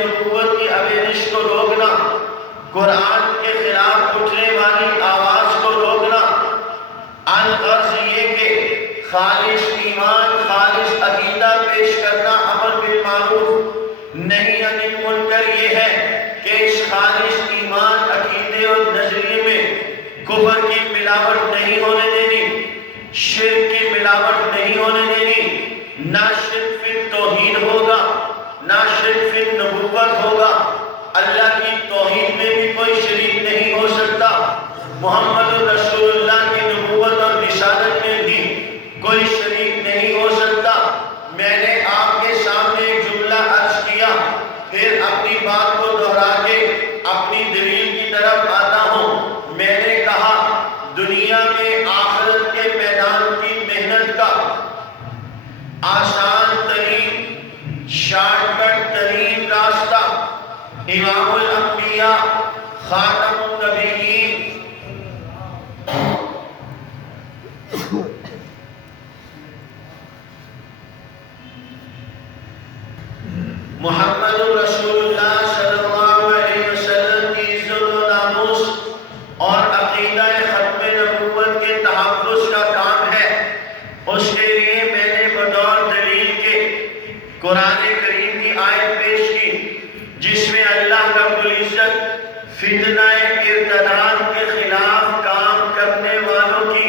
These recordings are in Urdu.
نبوت کی آویزش کو روکنا، قرآن کے خلاف اٹھنے والی آواز کو روکنا، الغرض یہ کہ خالص ایمان، خالص عقیدہ پیش کرنا، امر بالمعروف نہی عن المنکر یہ ہے کہ اس خالص ایمان، عقیدے اور نظریے میں کفر کی ملاوٹ نہیں ہونے دینی، شرک کی ملاوٹ نہیں ہونے دینی، نہ شرک فی توحید ہوگا، نہ شرک فی نبوت ہوگا، اللہ کی توحید میں بھی کوئی شریک نہیں ہو سکتا، محمد رسول اللہ کی نبوت اور رسالت میں بھی کوئی شریک نہیں ہو سکتا۔ میں نے آپ کے سامنے ایک جملہ عرض کیا، پھر اپنی بات کو دہرا کے اپنی دلیل کی طرف آتا ہوں۔ میں نے کہا دنیا میں آخرت کے میدان کی محنت کا آسان ترین، شارٹ کٹ ترین راستہ امام الانبیاء، خاتم النبیین محمد رسول اللہ صلی اللہ علیہ وسلم کی عزت و ناموس اور عقیدہ ختم نبوت کے تحفظ کا کام ہے۔ اس کے لیے میں نے بطور دلیل کے قرآن کریم کی آیت پیش کی، جس میں اللہ رب العزت فتنہ ارتداد کے خلاف کام کرنے والوں کی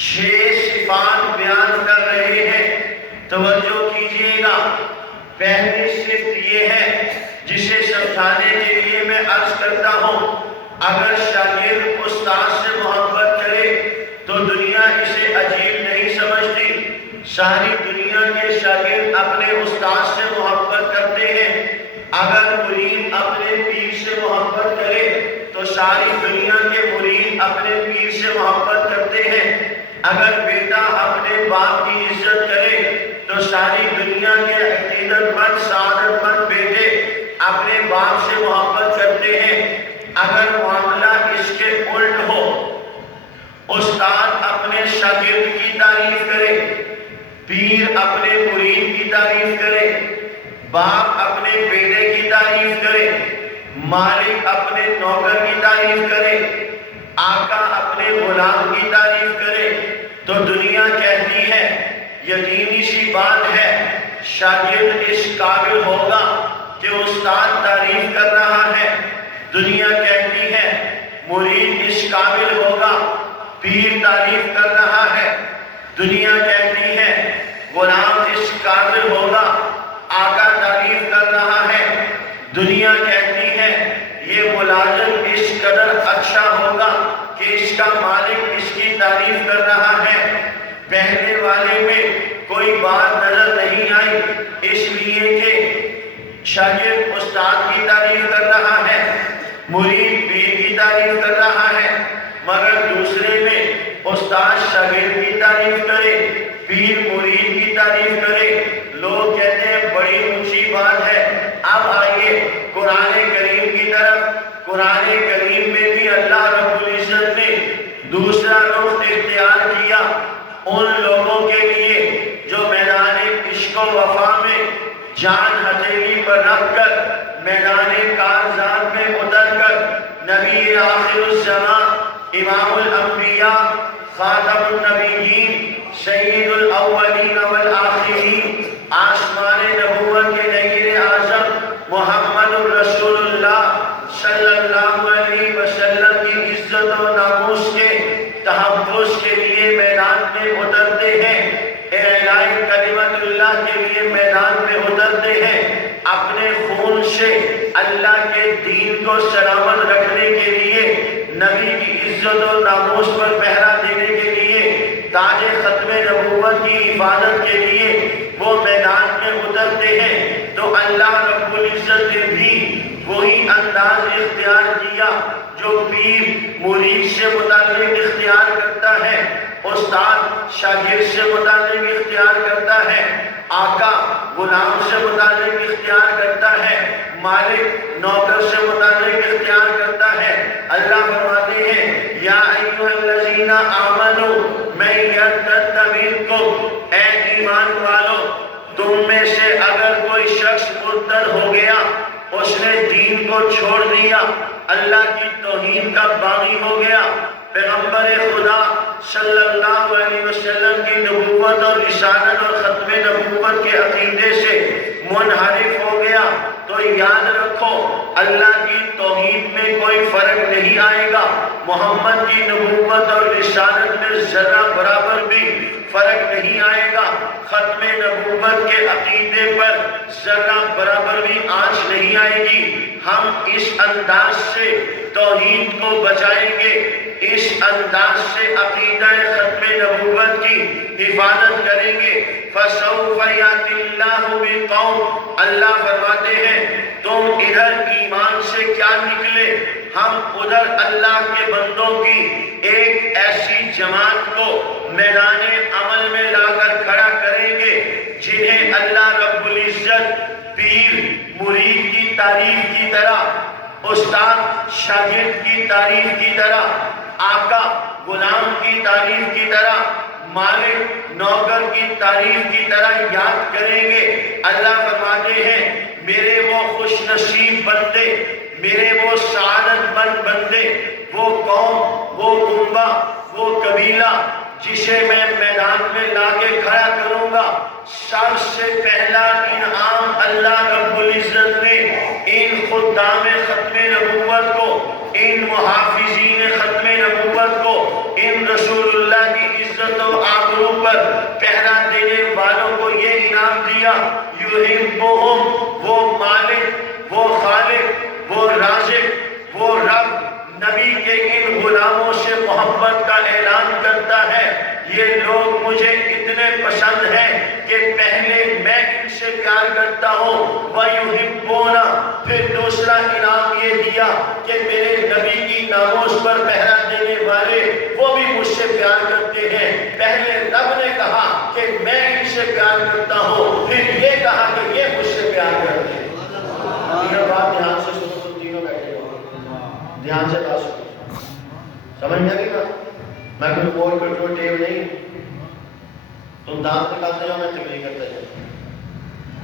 6 صفات بیان کر رہے ہیں۔ توجہ کیجیے گا، پہلی صفت یہ ہے جسے سمجھانے کے لیے میں عرض کرتا ہوں، اگر شاگرد استاد سے محبت کرے تو دنیا اسے عجیب نہیں سمجھتی۔ ساری دنیا کے شاگرد اپنے استاد سے محبت کرتے ہیں۔ اگر مرید اپنے پیر سے محبت کرے تو ساری دنیا کے مرید اپنے پیر سے محبت کرتے ہیں۔ اگر بیٹا اپنے باپ کی عزت کرے تو ساری دنیا کے عقیدت مند، سعادت مند بیٹے اپنے باپ سے محبت کرتے ہیں۔ اگر معاملہ اس کے الٹ ہو، استاد اپنے شاگرد کی تعریف کرے، پیر اپنے مرید کی تعریف کرے، باپ اپنے بیٹے کی تعریف کرے، مالک اپنے نوکر کی تعریف کرے، آقا اپنے غلام کی تعریف کرے، تو دنیا کہتی ہے یقینی سی بات ہے شاگرد اس قابل ہوگا کہ استاد تعریف کر رہا ہے۔ دنیا کہتی ہے مرید اس قابل ہوگا، پیر تعریف کر رہا ہے۔ دنیا کہتی ہے غلام اس قابل ہوگا، آقا تعریف کر رہا ہے۔ دنیا کہتی ہے یہ ملازم اس قدر اچھا ہوگا کہ اس کا مالک اس کی تعریف کر رہا ہے۔ پہلے والے میں کوئی بات نظر نہیں آئی، اس لیے کہ شاگرد استاد کی تعریف کر رہا ہے، مرید پیر کی تعریف کر رہا ہے۔ مگر دوسرے میں استاد شاگرد کی تعریف کرے، پیر مرید کی تعریف کرے، لوگ کہتے ہیں بڑی اونچی بات ہے۔ اب آئیے قرآن کریم کی طرف۔ قرآن کریم میں بھی اللہ رب العزت نے دوسرا رخ اختیار کیا ان لوگوں کے لیے جو میدان عشق و وفا میں جان ہتھیلی پر رکھ کر، میدان کارزات میں اتر کر، نبی آخر الزمان، امام الانبیاء، خاتم النبیین، سید الاولین والآخرین، آسمان نبوت کے نگیر اعظم محمد الرسول اللہ صلی اللہ علیہ وسلم کی عزت و ناموس کے تحفظ کے لیے میدان میں اترتے ہیں، اعلاء کلمت اللہ کے لیے میدان میں اترتے ہیں، اپنے خون سے اللہ کے دین کو سلامت رکھنے کے لیے، نبی کی عزت و ناموس پر پہرا دینے کے لیے، تاج ختم نبوت کی حفاظت کے لیے وہ میدان میں اترتے ہیں۔ تو اللہ رب العزت نے بھی وہی انداز اختیار کیا جو پیر مرید سے متعلق اختیار کرتا ہے، استاد شاگرد سے متعلق اختیار کرتا ہے، آقا غلام سے متعلق اختیار کرتا ہے، مالک نوکر سے متعلق اختیار کرتا ہے۔ اللہ فرماتے ہیں یا ایھا الذین آمنوا من یرتد منکم، اے ایمان والو تم میں سے اگر کوئی شخص مرتد ہو گیا، دین کو چھوڑ دیا، اللہ کی توحید کا باغی ہو گیا، پیغمبر خدا صلی اللہ علیہ وسلم کی نبوت اور رسالت اور ختم نبوت کے عقیدے سے منحرف ہو گیا، تو یاد رکھو اللہ کی توحید میں کوئی فرق نہیں آئے گا، محمد کی نبوت اور رسالت میں ذرہ برابر بھی فرق نہیں آئے گا، ختم نبوت کے عقیدے پر ذرہ برابر بھی آنچ نہیں آئے گی۔ ہم اس انداز سے توحید کو بچائیں گے، اس انداز سے عقیدہ ختم نبوت کی حفاظت کریں گے۔ فَسَوْفَ يَأْتِ اللَّهُ بِقَوْمٍ، اللہ فرماتے ہیں تم ادھر ایمان سے کیا نکلے، ہم ادھر اللہ کے بندوں کی ایک ایسی جماعت کو میدان عمل میں لا کر کھڑا کریں گے جنہیں اللہ رب العزت پیر مرید کی تعریف کی طرح، استاد شاگرد کی تعریف کی طرح، آقا غلام کی تعریف کی طرح، مالک نوکر کی تعریف کی طرح یاد کریں گے۔ اللہ فرماتے ہیں میرے وہ خوش نصیب بندے، میرے وہ سعادت مند بندے، وہ قوم، وہ کنبہ، وہ قبیلہ جسے میں میدان میں لا کے کھڑا کروں گا، سب سے پہلا انعام اللہ رب العزت نے ان خدام ختم نبوت کو، ان محافظین ختم نبوت کو، ان رسول اللہ کی عزت و آبرو پر پہرا دینے والوں کو یہ انعام دیا، یحبہم، وہ مالک، وہ خالق، وہ رازق، وہ رب نبی کے ان غلاموں سے محبت کا اعلان کرتا ہے، یہ لوگ مجھے اتنے پسند ہیں کہ پہلے میں ان سے پیار کرتا ہوں، وَيُحِبُّونَ، پھر دوسرا انعام یہ دیا کہ میرے نبی کی ناموس پر پہرا دینے والے وہ بھی مجھ سے پیار کرتے ہیں۔ پہلے رب نے کہا کہ میں ان سے پیار کرتا ہوں، پھر یہ کہا کہ یہ مجھ سے پیار کرتے ہیں۔ یہ بات دھیان سے سنو، تم تینوں بیٹھے ہو، دھیان سے بات سنو، سمجھ میں آگئی بات؟ میں کوئی بول کنٹرول ٹیب نہیں، تم دانت نکالتے ہو، میں تکلیف کرتا جاؤں،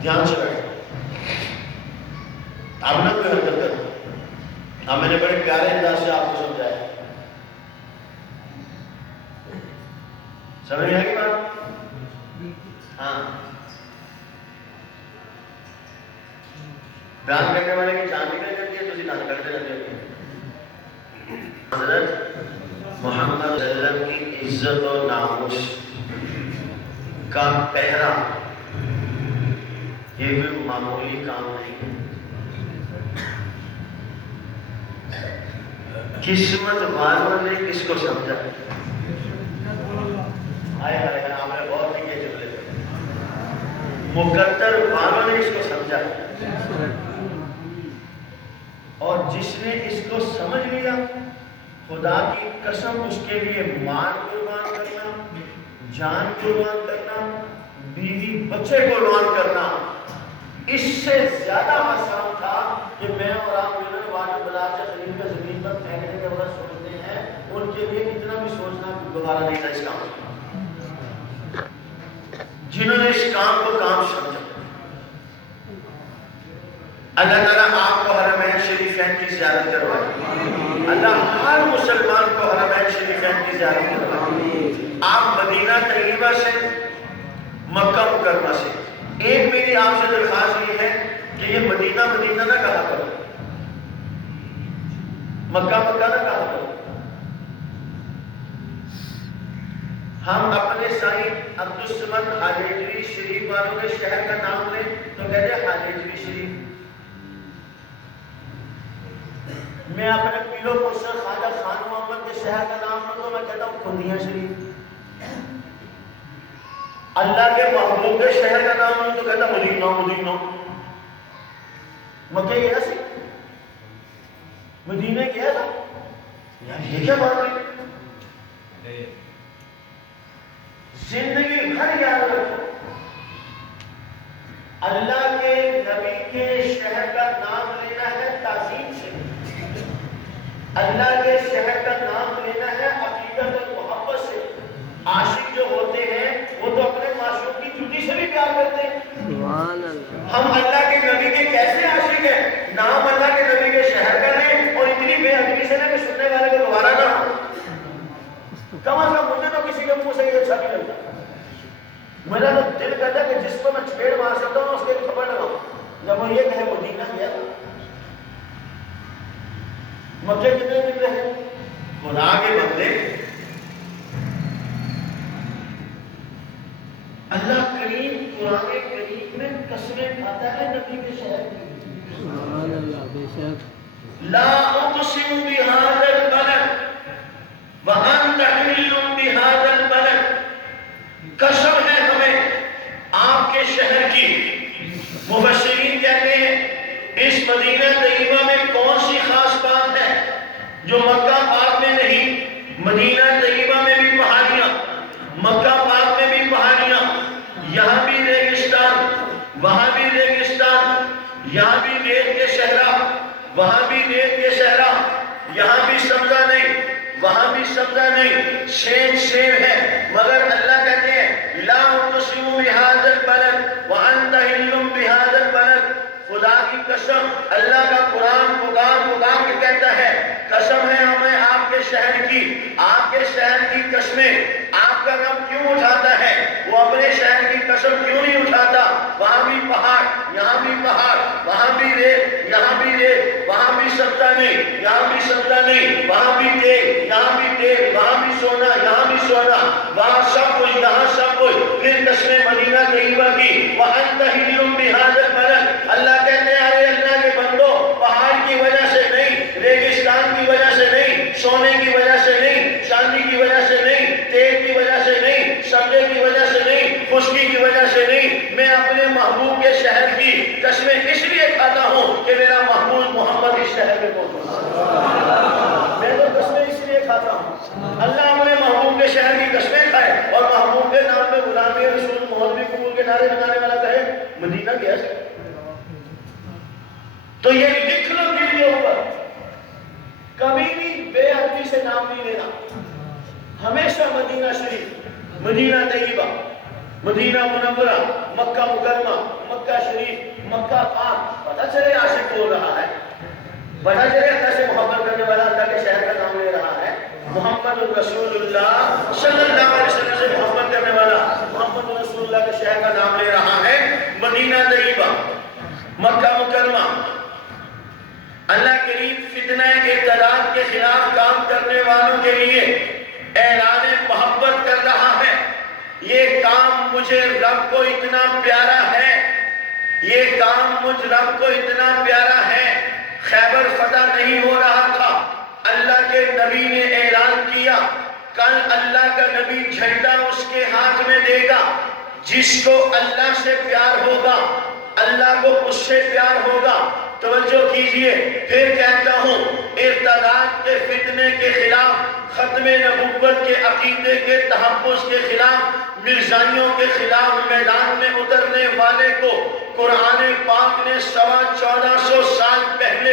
دھیان سے بیٹھو، اب نہ کوئی حرکت کرو، اب میں نے بڑے پیارے انداز سے آپ کو سمجھایا، سمجھ میں آگئی بات؟ ہاں، دان کرنے والے کی چاند نکل جاتی ہے، تو اسی دان کرتے رہتے ہیں۔ حضرت محمد صلی اللہ علیہ وسلم کی عزت و ناموس کا پہرا یہ بھی معمولی کام نہیں، قسمت والوں نے کس کو سمجھا؟ آئے آئے ہم نے بہت لکھے جملے، مقدر والوں نے اس کو سمجھا، اور جس نے اس کو سمجھ لیا خدا کی قسم اس کے لیے مال قربان کرنا، جان قربان کرنا، بیوی بچے قربان کرنا اس سے زیادہ آسان تھا کہ میں اور آپ ملن والے بازار سے خرید کر زمین پر پھینکنے کے وقت سوچتے ہیں، ان کے لیے اتنا بھی سوچنا گوارا نہیں تھا اس کام کو، جنہوں نے اس کام کو کام سمجھا۔ اللہ تعالیٰ آپ کو حرمین شریفین کی زیارت کروائے، اللہ ہر مسلمان کو حرمین شریفین کی زیارت کروائے۔ آپ مدینہ طیبہ سے، مکہ مکرمہ سے، ایک میری آپ سے درخواست یہ ہے کہ یہ مدینہ مدینہ نہ کہا کرو، مکہ مکہ نہ کہا کرو۔ ہم اپنے سائن عبدالصمد حاجیجوی شریف والوں کے شہر کا نام لیں تو کہتے ہیں حاجیجوی شریف، میں اپنے پیلو پرسر خواجہ خان محمد کے شہر کا نام لوں تو میں کہتا ہوں کھندیاں شریف، اللہ کے محبوب کے شہر کا نام لوں تو کہتا مدینہ مدینہ۔ مکہ گیا سی، مدینہ گیا تھا، یار یہ کیا بات ہے؟ زندگی بھر یاد رکھو، اللہ کے نبی کے شہر کا نام لینا ہے تعظیم سے، اللہ کے شہر کا نام لینا ہے عقیدت اور محبت سے۔ عاشق جو ہوتے ہیں وہ تو اپنے معشوق کی جوتی سے بھی پیار کرتے ہیں۔ ہم اللہ کے نبی کے کیسے عاشق ہیں؟ نام اللہ کے نبی نا کہ سننے والے کو دوبارہ نہ ہو، کم از کم مجھے تو کسی کے منہ سے یہ اچھا نہیں لگتا۔ میرا تو دل کرتا ہے کہ جس کو میں چھیڑ مار سکتا ہوں اس کے ایک تھپڑ لگاؤں، جب وہ یہ کہے مدینہ گیا مکے کتنے نکلے ہیں خدا کے بندے۔ اللہ کریم قرآن کریم میں قسمیں کھاتا ہے نبی کے شہر کی، سبحان اللہ، بے شک، لا اقسم بهذا البلد وانت حل بهذا البلد، قسم ہے ہمیں آپ کے شہر کی۔ مفسرین کہتے ہیں اس مدینہ طیبہ میں کون سی خاص بات ہے جو مکہ پاک میں نہیں؟ مدینہ طیبہ میں بھی پہاڑیاں، مکہ پاک میں بھی پہاڑیاں، یہاں بھی ریگستان، وہاں بھی ریگستان، یہاں بھی ریت کے صحرا، وہاں بھی ریت کے صحرا، یہاں بھی سبزہ نہیں، وہاں بھی سبزہ نہیں، سیم سیم ہے، مگر اللہ کہتے ہیں لا اقسم بهذا البلد وانت حل بهذا البلد۔ خدا کی قسم، اللہ کا قرآن پکار کے کہتا ہے قسم ہے ہمیں آپ کے شہر کی۔ آپ کے شہر کی قسمیں آپ کا رب کیوں اٹھاتا ہے؟ وہ اپنے شہر کی قسم کیوں نہیں اٹھاتا؟ وہاں بھی پہاڑ، یہاں بھی پہاڑ، وہاں بھی ریت، یہاں بھی ریت، وہاں بھی سبزہ نہیں، یہاں بھی سبزہ نہیں، وہاں بھی تیل، یہاں بھی تیل، وہاں بھی سونا، یہاں بھی سونا، وہاں سب کچھ، یہاں سب کچھ۔ پھر قسمیں مدینہ طیبہ کی، وَأَنْتَ حِلٌّ بِهَذَا الْبَلَدِ، اللہ کہتے ہیں ارے اللہ کے بندو، پہاڑ کی وجہ سے نہیں، ریگستان کی وجہ سے نہیں، سونے کی وجہ سے نہیں، چاندی کی وجہ سے نہیں، تیل کی وجہ سے نہیں، سبزے کی وجہ سے نہیں، خشکی کی وجہ سے نہیں، میں اپنے محبوب کے شہر کی قسمیں اس لیے کھاتا ہوں کہ میرا محبوب محمد اس شہر میں موجود ہے۔ میں تو قسمیں اس لیے کھاتا ہوں، اللہ اپنے محبوب کے شہر کی قسمیں کھائے اور محبوب کے نام پہ غلامی رسول محمد قبول کے نعرے لگانے والا کہے مدینہ گیا سے۔ تو یہ لکھ لو دل کے اوپر، کبھی بھی بے ادبی سے نام نہیں لینا، ہمیشہ مدینہ شریف، مدینہ طیبہ، مدینہ منورہ، مکہ مکرمہ، مکہ شریف، مکہ پاک، پتہ چلے عاشق بول رہا ہے، پتہ چلے اللہ سے محبت کرنے والا اللہ کے شہر کا نام لے رہا ہے، محمد رسول اللہ صلی اللہ علیہ وسلم سے محبت کرنے والا محمد رسول اللہ کے شہر کا نام لے رہا ہے، مدینہ طیبہ، مکہ مکرمہ۔ اللہ کریم فتنہ ارتداد کے خلاف کام کرنے والوں کے لیے اعلان محبت کر رہا ہے۔ یہ کام مجھے رب کو اتنا پیارا ہے، یہ کام مجھ رب کو اتنا پیارا ہے۔ خیبر فتح نہیں ہو رہا تھا، اللہ کے نبی نے اعلان کیا کل اللہ کا نبی جھنڈا اس کے ہاتھ میں دے گا، جس کو اللہ سے پیار ہوگا اللہ کو اس سے پیار ہوگا۔ توجہ کیجئے، پھر کہتا ہوں ارتداد کے فتنے کے خلاف، ختم نبوت کے عقیدے کے تحفظ کے خلاف، مرزائیوں کے خلاف میدان میں اترنے والے کو قرآن پاک نے 1450 سال پہلے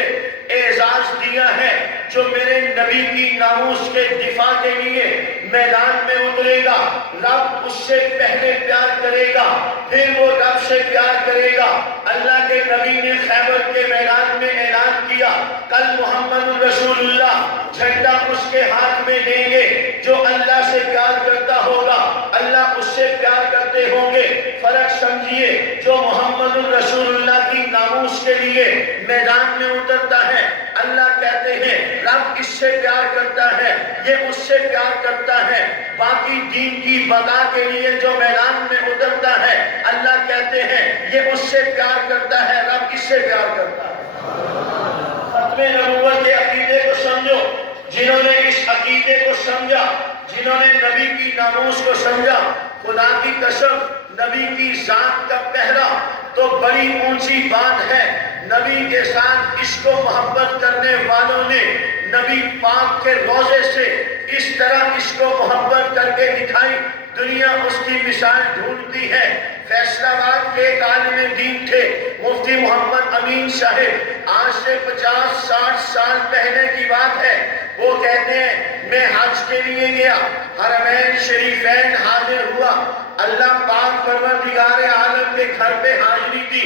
اعزاز دیا ہے۔ جو میرے نبی کی ناموس کے دفاع کے لیے میدان میں اترے گا، رب اس سے پہلے پیار کرے گا، پھر وہ رب سے پیار کرے گا۔ اللہ کے نبی نے خیبر کے میدان میں اعلان کیا کل محمد رسول اللہ جھنڈا اس کے ہاتھ میں دیں گے، جو اللہ سے پیار کرتا ہوگا اللہ اس سے پیار کرتے ہوں گے۔ فرق سمجھیے، جو محمد رسول اللہ کی ناموس کے لیے میدان میں اترتا ہے اللہ کہتے ہیں رب اس سے پیار کرتا ہے، یہ اس سے پیار کرتا ہے۔ باقی دین کی بقا کے لیے جو میدان میں اترتا ہے اللہ کہتے ہیں یہ اس سے پیار کرتا ہے، رب اس سے پیار کرتا ہے۔ ختم نبوت کے عقیدے کو سمجھو، جنہوں نے اس عقیدے کو سمجھا، جنہوں نے نبی کی ناموس کو سمجھا، خدا کی قسم نبی کی ذات کا پہرا تو بڑی اونچی بات ہے۔ نبی کے ساتھ اس کو محبت کرنے والوں نے نبی پاک کے روضے سے اس طرح اس کو محبت کر کے دکھائی، دنیا اس کی مثال ڈھونڈتی ہے۔ فیصلہ آباد کے ایک عالم دین تھے مفتی محمد امین صاحب، آج سے 50-60 سال پہلے کی بات ہے۔ وہ کہتے ہیں میں حج کے لیے گیا، حرمین شریفین حاضر ہوا، اللہ پاک پروردگار عالم کے گھر پہ حاضری دی۔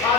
7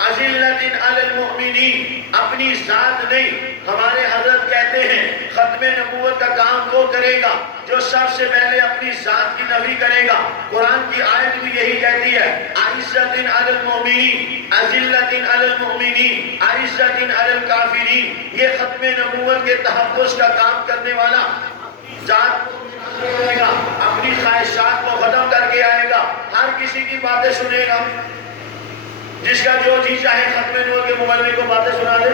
اذلۃ علی المؤمنین، اپنی ذات نہیں۔ ہمارے حضرت کہتے ہیں ختم نبوت کا کام وہ کرے گا جو سب سے پہلے اپنی ذات کی نفی کرے گا۔ قرآن کی آیت بھی یہی کہتی ہے اعزۃ علی المؤمنین، اذلۃ علی المؤمنین، اعزۃ علی الکافرین۔ یہ ختم نبوت کے تحفظ کا کام کرنے والا ذات کو آئے گا، اپنی خواہشات کو ختم کر کے آئے گا، ہر کسی کی باتیں سنے گا۔ جس کا جو جی چاہے ختم نبوت کے مبلغ کو باتیں سنا دے،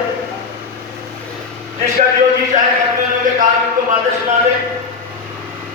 جس کا جو جی چاہے ختم نبوت کے کارکن کو باتیں سنا دے۔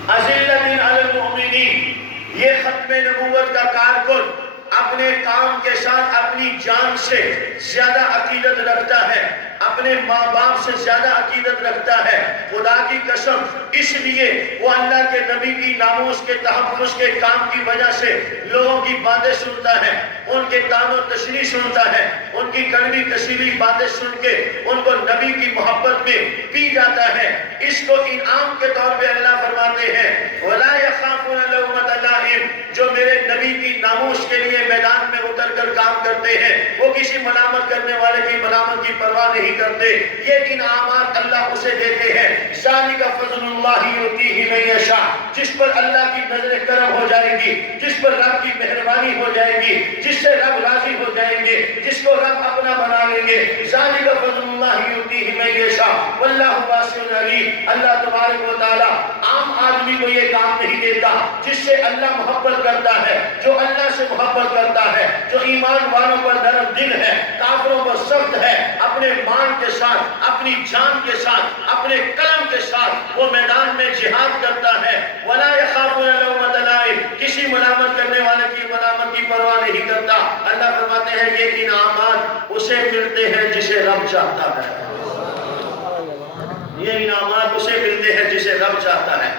اذلۃ علی المؤمنین، یہ ختم نبوت کا کارکن اپنے کام کے ساتھ اپنی جان سے زیادہ عقیدت رکھتا ہے، اپنے ماں باپ سے زیادہ عقیدت رکھتا ہے۔ خدا کی قسم، اس لیے وہ اللہ کے نبی کی ناموس کے تحفظ کے کام کی وجہ سے لوگوں کی باتیں سنتا ہے، ان کے طعن و تشریح سنتا ہے، ان کی کڑوی کسیلی باتیں سن کے ان کو نبی کی محبت میں پی جاتا ہے۔ اس کو انعام کے طور پہ اللہ فرماتے ہیں وَلَا يَخَافُونَ لَوْمَةَ لَائِمٍ، جو میرے نبی کی ناموس کے لیے میدان میں اتر کر کام کرتے ہیں وہ کسی ملامت کرنے والے کی ملامت کی پرواہ نہیں کرتے۔ یہ انعامات اللہ اسے دیتے ہیں۔ ذَلِكَ فَضْلُ اللَّهِ يُؤْتِيهِ مَن يَشَاءُ، جس پر اللہ کی نظر کرم ہو جائے گی، جس پر رب کی مہربانی ہو جائے گی، جس سے رب راضی ہو جائیں گے، جس کو رب اپنا بنا لیں گے۔ ذَلِكَ فَضْلُ اللَّهِ يُؤْتِيهِ مَن يَشَاءُ وَاللَّهُ وَاسِعٌ عَلِيمٌ۔ اللہ تبارک و تعالی عام آدمی کو یہ کام نہیں دیتا، جس سے اللہ محبت کرتا ہے، جو اللہ سے محبت کرتا ہے، جو ایمان والوں پر نرم دل ہے، کافروں پر سخت ہے، اپنے مان کے ساتھ، اپنی جان کے ساتھ، اپنے قلم کے ساتھ وہ میدان میں جہاد کرتا ہے۔ وَلَا يَخَافُونَ لَوْمَةَ لَائِمٍ، کسی ملامت کرنے والے کی ملامت کی پرواہ نہیں کرتا۔ اللہ فرماتے ہیں یہ انعامات اسے ملتے ہیں جسے رب چاہتا ہے، یہ انعامات اسے ملتے ہیں جسے رب چاہتا ہے۔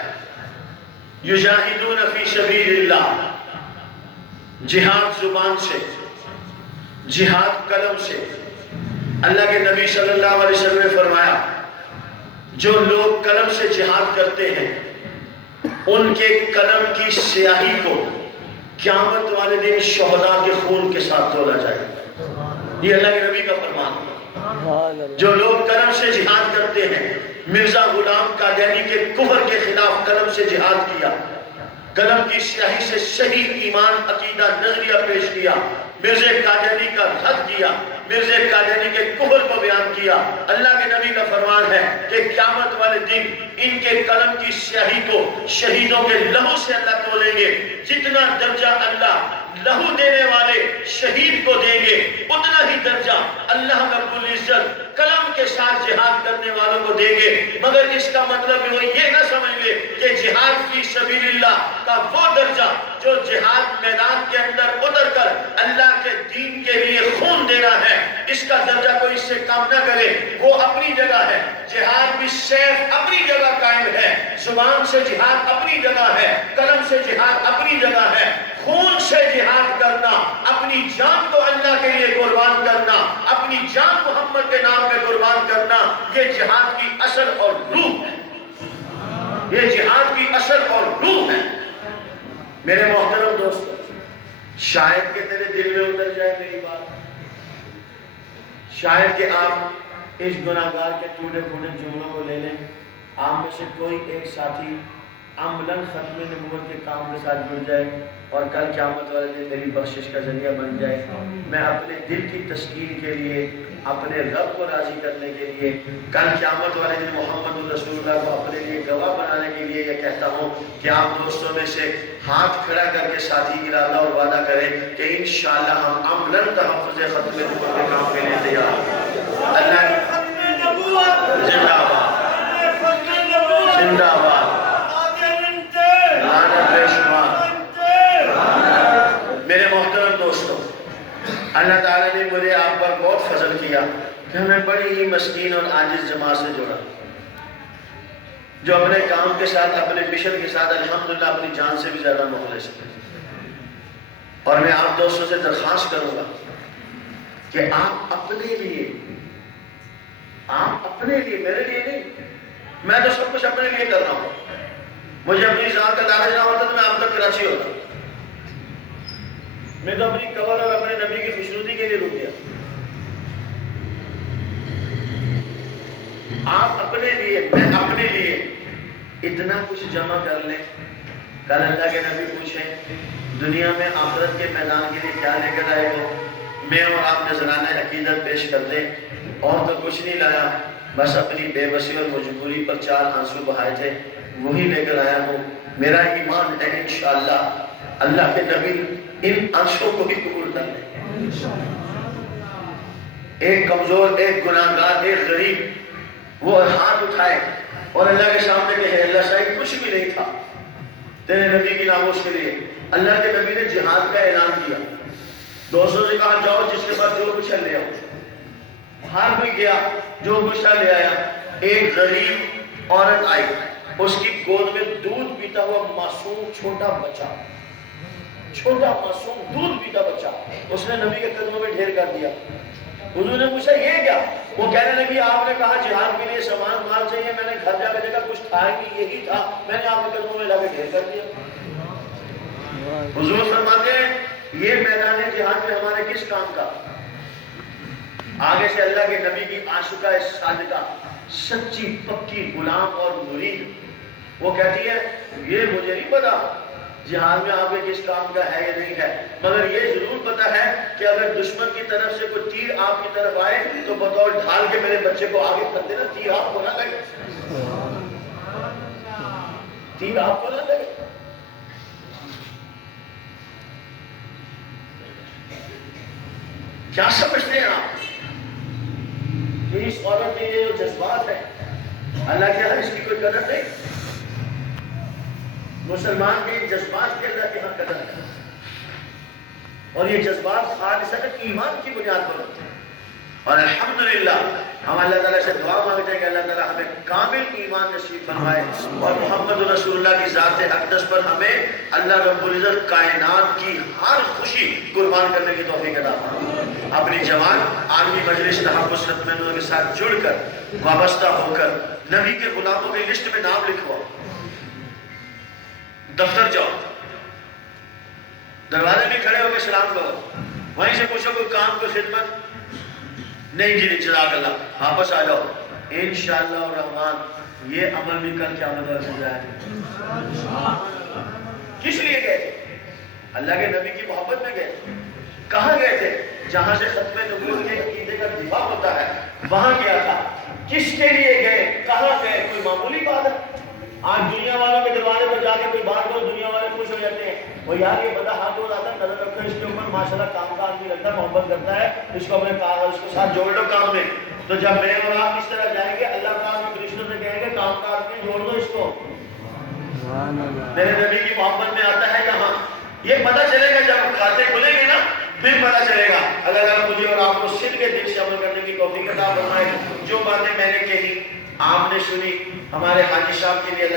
یجاہدون فی سبیل اللہ، جہاد زبان سے، جہاد قلم سے۔ اللہ کے نبی صلی اللہ علیہ وسلم نے فرمایا جو لوگ قلم سے جہاد کرتے ہیں ان کے قلم کی سیاہی کو قیامت والے دن شہداء کے خون کے ساتھ تولا جائے گا۔ یہ اللہ کے نبی کا فرمان ہے۔ جو لوگ قلم سے جہاد کرتے ہیں، مرزا غلام قادیانی کے کفر کے خلاف قلم سے جہاد کیا، قلم کی سیاہی سے صحیح ایمان عقیدہ نظریہ پیش کیا، مرزا قادیانی کا رد کیا، مرزا قادیانی کے کفر کو بیان کیا۔ اللہ کے نبی کا فرمان ہے کہ قیامت والے دن ان کے قلم کی سیاہی کو شہیدوں کے لہو سے اللہ تولیں گے۔ جتنا درجہ اللہ لہو دینے والے شہید کو دیں گے اتنا ہی درجہ اللہ رب العزت قلم کے ساتھ جہاد کرنے والوں کو دیں گے۔ مگر اس کا مطلب وہ یہ نہ سمجھ لے کہ جہاد فی سبیل اللہ کا وہ درجہ جو جہاد میدان کے اندر اتر کر اللہ کے دین کے لیے خون دینا ہے، اس کا درجہ کوئی اس سے کم نہ کرے۔ وہ اپنی جگہ ہے، جہاد بھی سیف اپنی جگہ قائم ہے، زبان سے جہاد اپنی جگہ ہے، قلم سے جہاد اپنی جگہ ہے۔ خون سے جہاد کرنا، اپنی جان کو اللہ کے لیے قربان کرنا، اپنی جان محمد کے نام پہ قربان کرنا، یہ جہاد کی اصل اور روح ہے، یہ جہاد کی اصل اور روح ہے۔ میرے محترم دوستو، شاید کہ تیرے دل میں اتر جائے میری بات، شاید کہ آپ اس گناہگار کے ٹوٹے پھوٹے جملوں کو لے لیں، آپ میں سے کوئی ایک ساتھی عملاً ختم نبوت کے کام کے ساتھ جڑ جائے اور کل قیامت والے دن میری بخشش کا ذریعہ بن جائے۔ میں اپنے دل کی تسکین کے لیے، اپنے رب کو راضی کرنے کے لیے، کل قیامت والے دن محمد رسول اللہ کو اپنے لیے گواہ بنانے کے لیے یہ کہتا ہوں کہ آپ دوستوں میں سے ہاتھ کھڑا کر کے ساتھی ارادہ اور وعدہ کریں کہ انشاءاللہ ہم عملاً تحفظ ختم نبوت کے کام کے لیے تیار ہیں۔ اللہ زندہ باد، زندہ باد، میرے محترم دوستوں، اللہ تعالیٰ نے مجھے آپ پر بہت فضل کیا کہ ہمیں بڑی ہی مسکین اور عاجز جماعت سے جوڑا، جو اپنے کام کے ساتھ، اپنے مشن کے ساتھ الحمدللہ اپنی جان سے بھی زیادہ مخلص ہے۔ اور میں آپ دوستوں سے درخواست کروں گا کہ آپ اپنے لیے، میرے لیے نہیں، میں تو سب کچھ اپنے لیے کر رہا ہوں، مجھے اپنی ذات کا دعویٰ نہ ہوتا تو میں اب تک کراچی ہوتا، میں تو اپنی قبر اور اپنے نبی کی خوشنودی کے لیے رک گیا۔ آپ اپنے لیے، میں اپنے لیے اتنا کچھ جمع کر لیں. کل اللہ کے نبی پوچھیں دنیا میں آخرت کے میدان کے لیے کیا لے کر آئے ہو؟ میں اور آپ نذرانہ عقیدت پیش کر دیں اور تو کچھ نہیں لایا، بس اپنی بے بسی اور مجبوری پر 4 آنسو بہائے تھے، وہی لے کر آیا ہوں. میرا ایمان ہے انشاءاللہ اللہ کے نبی ان آنسوں کو بھی قبول کر لیں. ایک کمزور، ایک گناہگار، ایک غریب وہ ہاتھ اٹھائے اور اللہ کے سامنے کہے اللہ صاحب کچھ بھی نہیں تھا تیرے نبی کی ناموس کے لیے. اللہ کے نبی نے جہاد کا اعلان کیا، دوستوں سے کہا جاؤ جس کے پاس جو کچھ ہے لے آؤ. ہار بھی گیا، جو کچھ تھا لے آیا. ایک غریب عورت آئی، اس کی گود میں دودھ پیتا ہوا معصوم چھوٹا بچہ، چھوٹا معصوم دودھ پیتا بچہ، اس نے نبی کے قدموں میں ڈھیر کر دیا. حضور نے پوچھا یہ کیا؟ وہ کہنے لگی آپ نے کہا جہاد کے لیے سامان مال چاہیے، میں نے گھر جا کے دیکھا کچھ تھا ہی نہیں، یہی تھا، میں نے آپ کے قدموں میں لا کے ڈھیر کر دیا. حضور فرماتے ہیں یہ میدان جہاد میں ہمارے کس کام کا؟ آگے سے اللہ کے نبی کی عاشقہ صادقہ، سچی پکی غلام اور مرید، وہ کہتی ہے یہ مجھے نہیں پتا جہاد میں آپ کے کس کام کا ہے یا نہیں ہے، مگر یہ ضرور پتا ہے کہ اگر دشمن کی طرف سے کوئی تیر آپ کی طرف آئے تو بطور ڈھال کے میرے بچے کو آگے کر دینا، تیر آپ کو نہ لگے، تیر آپ کو نہ لگے. کیا سمجھتے ہیں آپ؟ یہ اس عورت میں یہ جو جذبات ہے اللہ کے ہاں اس کی کوئی قدر نہیں. مسلمان کے جذبات کی اللہ کے ہاں قدر ہے، اور یہ جذبات خالصتاً ایمان کی بنیاد پر ہوتے ہیں. اور الحمدللہ ہم اللہ تعالیٰ سے دعا مانگتے ہیں کہ اللہ تعالیٰ ہمیں کامل ایمان نصیب فرمائے اور محمد رسول اللہ کی ذات اقدس پر ہمیں اللہ رب العزت کائنات کی ہر خوشی قربان کرنے کی توفیق عطا فرمائے. اپنی جوان عالمی مجلس تحفظ خدمتوں کے ساتھ جڑ کر وابستہ ہو کر نبی کے غلاموں کی لسٹ میں نام لکھواؤ. دفتر جاؤ، دروازے میں کھڑے ہو کے سلام کرو، وہیں سے پوچھو کوئی کام کو خدمت نہیں جی جزاک اللہ، واپس آ جاؤ. انشاءاللہ الرحمن یہ عمل بھی کل قیامت تک ہو جائے. کس لیے گئے تھے؟ اللہ کے نبی کی محبت میں گئے. کہاں گئے تھے؟ جہاں سے ختم نبوت کے عقیدے کا دفاع ہوتا ہے وہاں گیا تھا. کس کے لیے گئے؟ کہاں گئے؟ کوئی معمولی بات ہے؟ آج دنیا والوں کے دروازے پر جا کے کوئی بات کرو دنیا والے خوش ہو جاتے ہیں، وہ یار یہ بندہ ہاتھ دھو آتا ہے، نظر رکھو اس کے اوپر ماشاءاللہ کام کا آدمی لگتا ہے، محبت کرتا ہے، اس کو اپنے اس کو ساتھ جوڑ لو کام میں. تو جب میں اور آپ اس طرح جائیں گے اللہ تعالیٰ کے فرشتوں سے کہیں گے کام کا آدمی جوڑ دو اس کو. میرے نبی کی محبت میں آتا ہے یہاں. یہ پتہ چلے گا جب کھاتے کھلیں گے نا پھر پتہ چلے گا. اللہ تعالیٰ مجھے اور آپ کو صدق کے دل سے عمل کرنے کی توفیق عطا فرمائے. جو باتیں میں نے کہی آپ نے سنی، ہمارے حاجی صاحب کے لیے